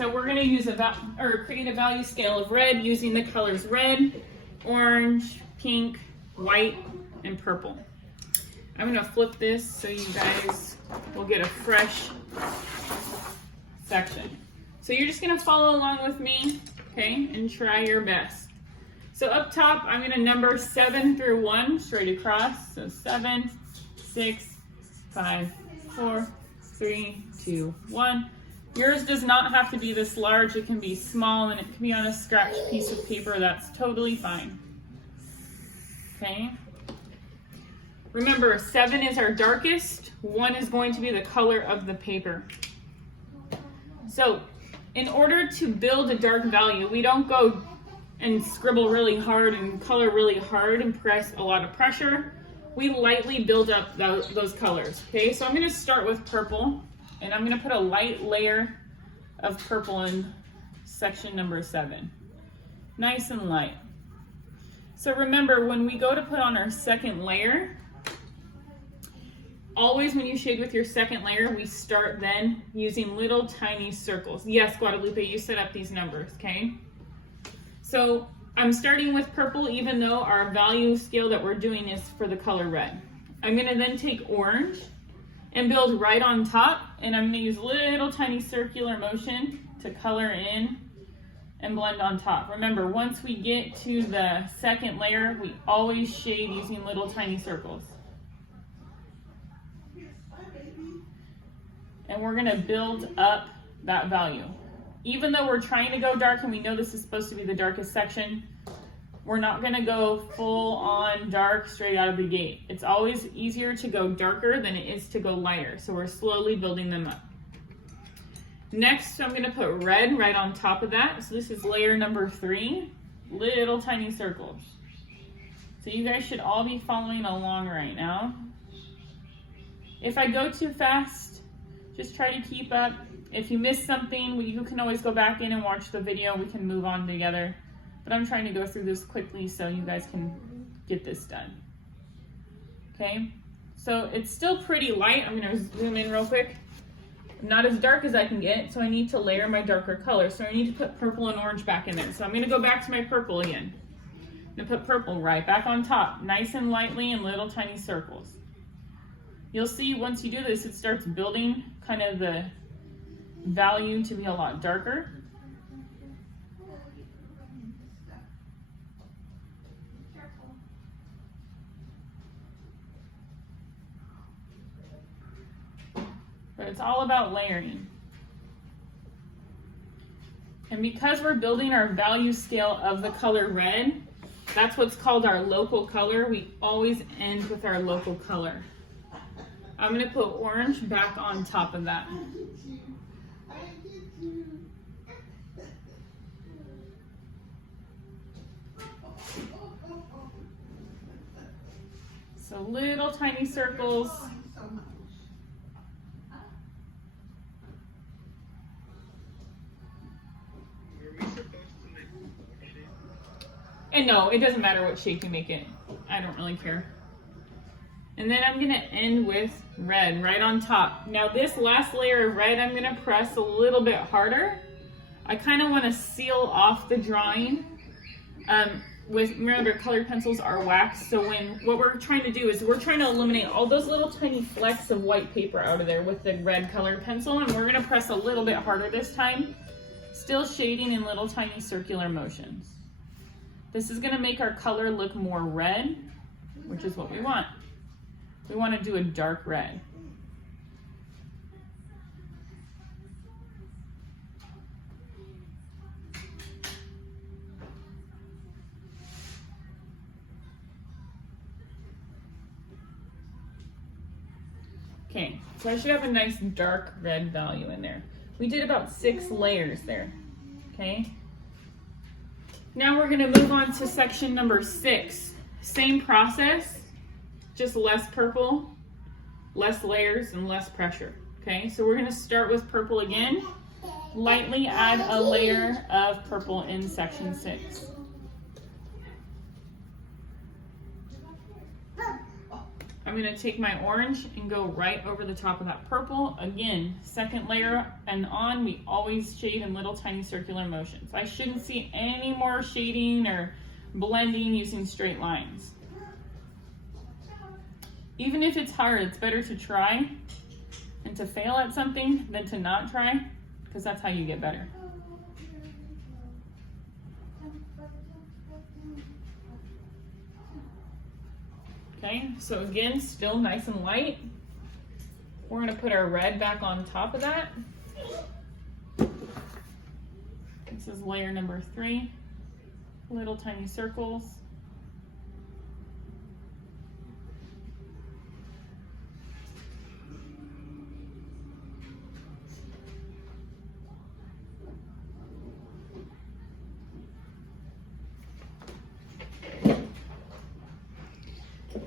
So we're gonna use create a value scale of red using the colors red, orange, pink, white, and purple. I'm gonna flip this so you guys will get a fresh section. So you're just gonna follow along with me, okay, and try your best. So up top, I'm gonna number 7 through 1 straight across. So 7, 6, 5, 4, 3, 2, 1. Yours does not have to be this large. It can be small and it can be on a scratched piece of paper. That's totally fine. Okay. Remember, 7 is our darkest. 1 is going to be the color of the paper. So in order to build a dark value, we don't go and scribble really hard and color really hard and press a lot of pressure. We lightly build up those colors. Okay, so I'm going to start with purple, and I'm going to put a light layer of purple in section number 7. Nice and light. So remember, when we go to put on our second layer, always when you shade with your second layer, we start then using little tiny circles. Yes, Guadalupe, you set up these numbers, okay? So I'm starting with purple, even though our value scale that we're doing is for the color red. I'm gonna then take orange and build right on top, and I'm gonna use little tiny circular motion to color in and blend on top. Remember, once we get to the second layer, we always shade using little tiny circles. And we're gonna build up that value. Even though we're trying to go dark and we know this is supposed to be the darkest section, we're not gonna go full on dark straight out of the gate. It's always easier to go darker than it is to go lighter. So we're slowly building them up. Next, I'm gonna put red right on top of that. So this is layer number 3, little tiny circles. So you guys should all be following along right now. If I go too fast, just try to keep up. If you miss something, you can always go back in and watch the video. We can move on together. But I'm trying to go through this quickly so you guys can get this done. Okay, so it's still pretty light. I'm gonna zoom in real quick. Not as dark as I can get, so I need to layer my darker color. So I need to put purple and orange back in there. So I'm gonna go back to my purple again. I'm gonna put purple right back on top, nice and lightly in little tiny circles. You'll see once you do this, it starts building kind of the value to be a lot darker. But it's all about layering. And because we're building our value scale of the color red, that's what's called our local color. We always end with our local color. I'm going to put orange back on top of that. So little tiny circles. And no, it doesn't matter what shape you make it. I don't really care. And then I'm going to end with red right on top. Now this last layer of red, I'm going to press a little bit harder. I kind of want to seal off the drawing. Remember, colored pencils are wax, so what we're trying to do is we're trying to eliminate all those little tiny flecks of white paper out of there with the red colored pencil, and we're going to press a little bit harder this time, still shading in little tiny circular motions. This is going to make our color look more red, which is what we want. We want to do a dark red. Okay, so I should have a nice dark red value in there. We did about 6 layers there, okay? Now we're gonna move on to section number 6. Same process, just less purple, less layers, and less pressure, okay? So we're gonna start with purple again. Lightly add a layer of purple in section 6. I'm gonna take my orange and go right over the top of that purple. Again, second layer and on, we always shade in little tiny circular motions. I shouldn't see any more shading or blending using straight lines. Even if it's hard, it's better to try and to fail at something than to not try, because that's how you get better. Okay, so again, still nice and light. We're gonna put our red back on top of that. This is layer number 3, little tiny circles.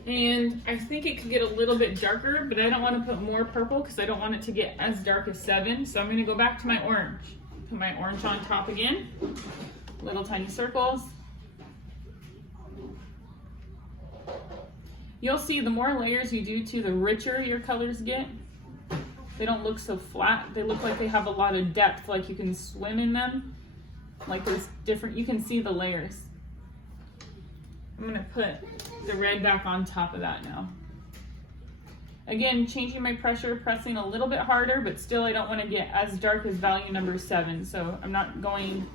And I think it could get a little bit darker, but I don't want to put more purple because I don't want it to get as dark as 7. So I'm going to go back to my orange. Put my orange on top again. Little tiny circles. You'll see the more layers you do too, the richer your colors get. They don't look so flat. They look like they have a lot of depth, like you can swim in them. Like there's different, you can see the layers. I'm going to put the red back on top of that now. Again, changing my pressure, pressing a little bit harder, but still I don't want to get as dark as value number 7. So I'm not going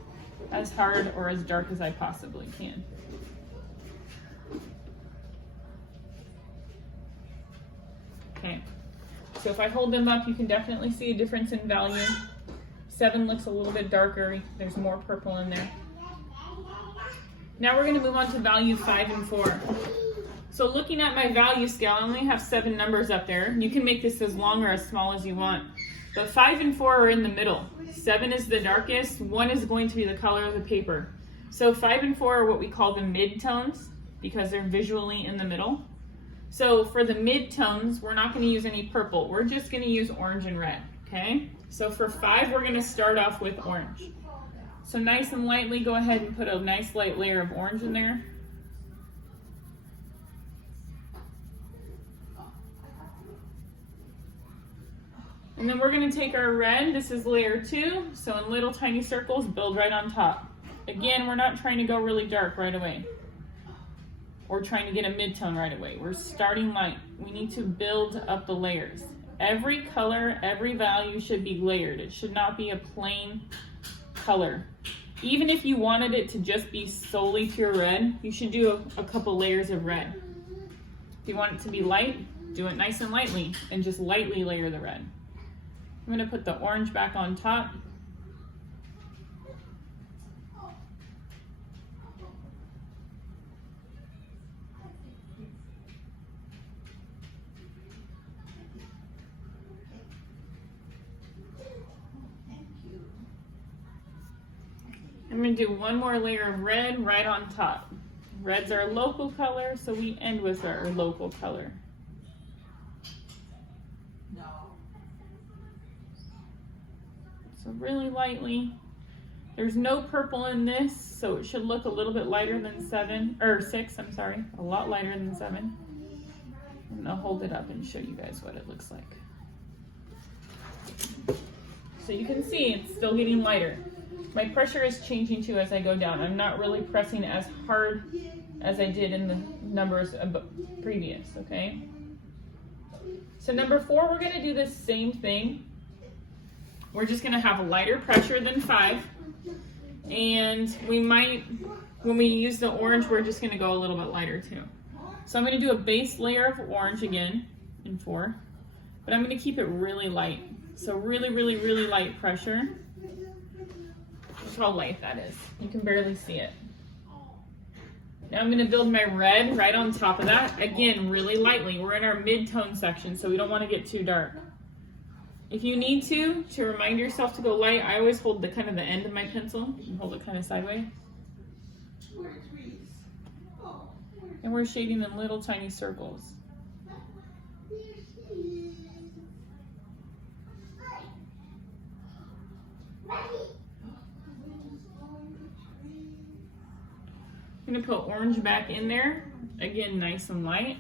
as hard or as dark as I possibly can. Okay, so if I hold them up, you can definitely see a difference in value. 7 looks a little bit darker. There's more purple in there. Now we're going to move on to value 5 and 4. So looking at my value scale, I only have 7 numbers up there. You can make this as long or as small as you want. But 5 and 4 are in the middle. 7 is the darkest. 1 is going to be the color of the paper. So 5 and 4 are what we call the mid-tones because they're visually in the middle. So for the mid-tones, we're not going to use any purple. We're just going to use orange and red, okay? So for 5, we're going to start off with orange. So nice and lightly, go ahead and put a nice light layer of orange in there. And then we're going to take our red, this is layer 2, so in little tiny circles, build right on top. Again, we're not trying to go really dark right away, or trying to get a mid-tone right away. We're starting light. We need to build up the layers. Every color, every value should be layered. It should not be a plain color. Even if you wanted it to just be solely pure red, you should do a couple layers of red. If you want it to be light, do it nice and lightly, and just lightly layer the red. I'm going to put the orange back on top. I'm going to do one more layer of red right on top. Red's our local color, so we end with our local color. So really lightly. There's no purple in this, so it should look a little bit lighter than 6, I'm sorry. A lot lighter than 7. I'm going to hold it up and show you guys what it looks like. So you can see it's still getting lighter. My pressure is changing too as I go down. I'm not really pressing as hard as I did in the numbers previous, okay? So number 4, we're going to do the same thing. We're just going to have a lighter pressure than 5. And we might, when we use the orange, we're just going to go a little bit lighter too. So I'm going to do a base layer of orange again in 4. But I'm going to keep it really light. So really, really, really light pressure. Look how light that is. You can barely see it. Now I'm going to build my red right on top of that. Again, really lightly. We're in our mid-tone section, so we don't want to get too dark. If you need to remind yourself to go light, I always hold the kind of the end of my pencil. You can hold it kind of sideways. And we're shading in little tiny circles. I'm going to put orange back in there. Again, nice and light.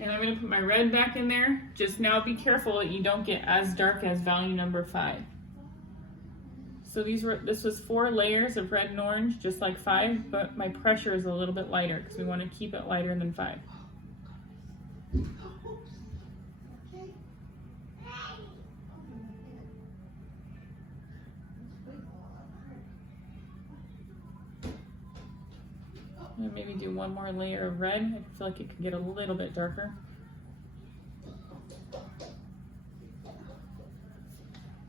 And I'm going to put my red back in there. Just now be careful that you don't get as dark as value number 5. So this was 4 layers of red and orange, just like 5, but my pressure is a little bit lighter because we want to keep it lighter than 5. And maybe do one more layer of red. I feel like it could get a little bit darker.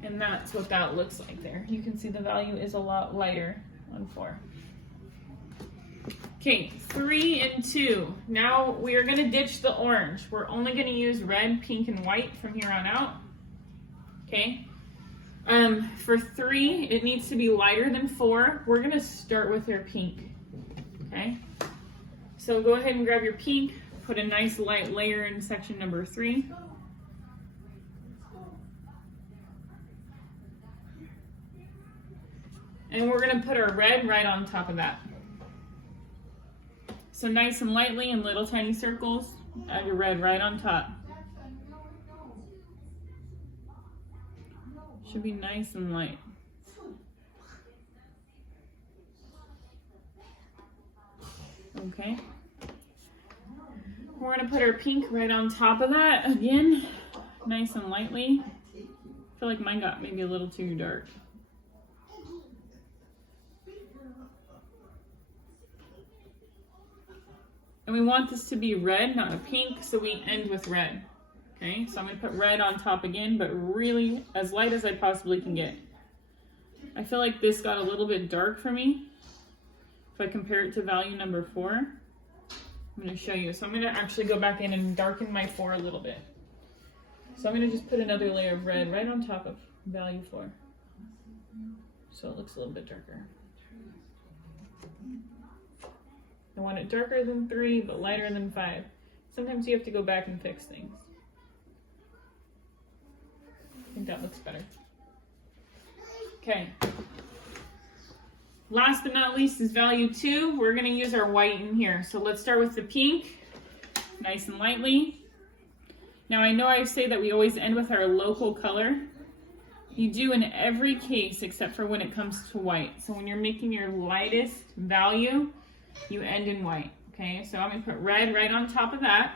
And that's what that looks like there. You can see the value is a lot lighter on 4. Okay, 3 and 2. Now we are gonna ditch the orange. We're only gonna use red, pink, and white from here on out. Okay. For 3, it needs to be lighter than 4. We're gonna start with our pink. Okay, so go ahead and grab your pink, put a nice light layer in section number 3. And we're gonna put our red right on top of that. So nice and lightly in little tiny circles, add your red right on top. Should be nice and light. Okay, we're gonna put our pink right on top of that again, nice and lightly. I feel like mine got maybe a little too dark. And we want this to be red, not a pink, so we end with red. Okay, so I'm gonna put red on top again, but really as light as I possibly can get. I feel like this got a little bit dark for me. If I compare it to value number 4, I'm going to show you. So I'm going to actually go back in and darken my 4 a little bit. So I'm going to just put another layer of red right on top of value 4. So it looks a little bit darker. I want it darker than 3, but lighter than 5. Sometimes you have to go back and fix things. I think that looks better. Okay. Last but not least is value 2. We're going to use our white in here. So let's start with the pink, nice and lightly. Now I know I say that we always end with our local color. You do in every case except for when it comes to white. So when you're making your lightest value, you end in white. Okay, so I'm going to put red right on top of that,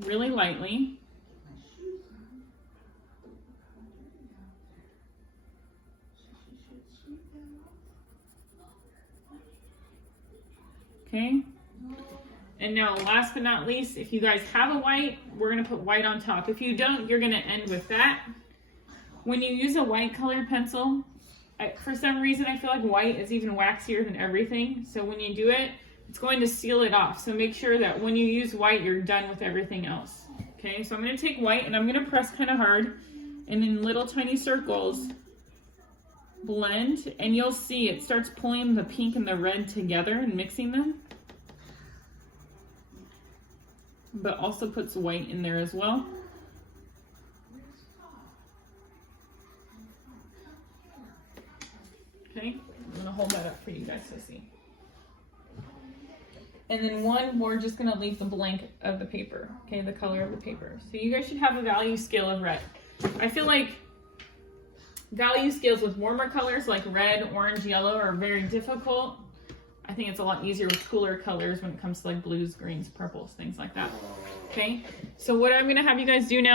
really lightly. Okay, and now last but not least, if you guys have a white, we're going to put white on top. If you don't, you're going to end with that. When you use a white colored pencil, for some reason I feel like white is even waxier than everything. So when you do it, it's going to seal it off. So make sure that when you use white, you're done with everything else. Okay, so I'm going to take white and I'm going to press kind of hard, and in little tiny circles, blend, and you'll see it starts pulling the pink and the red together and mixing them, but also puts white in there as well. Okay, I'm gonna hold that up for you guys to see. And then we're just gonna leave the blank of the paper, okay, the color of the paper. So you guys should have a value scale of red. I feel like value scales with warmer colors like red, orange, yellow are very difficult. I think it's a lot easier with cooler colors when it comes to like blues, greens, purples, things like that. Okay, so what I'm gonna have you guys do now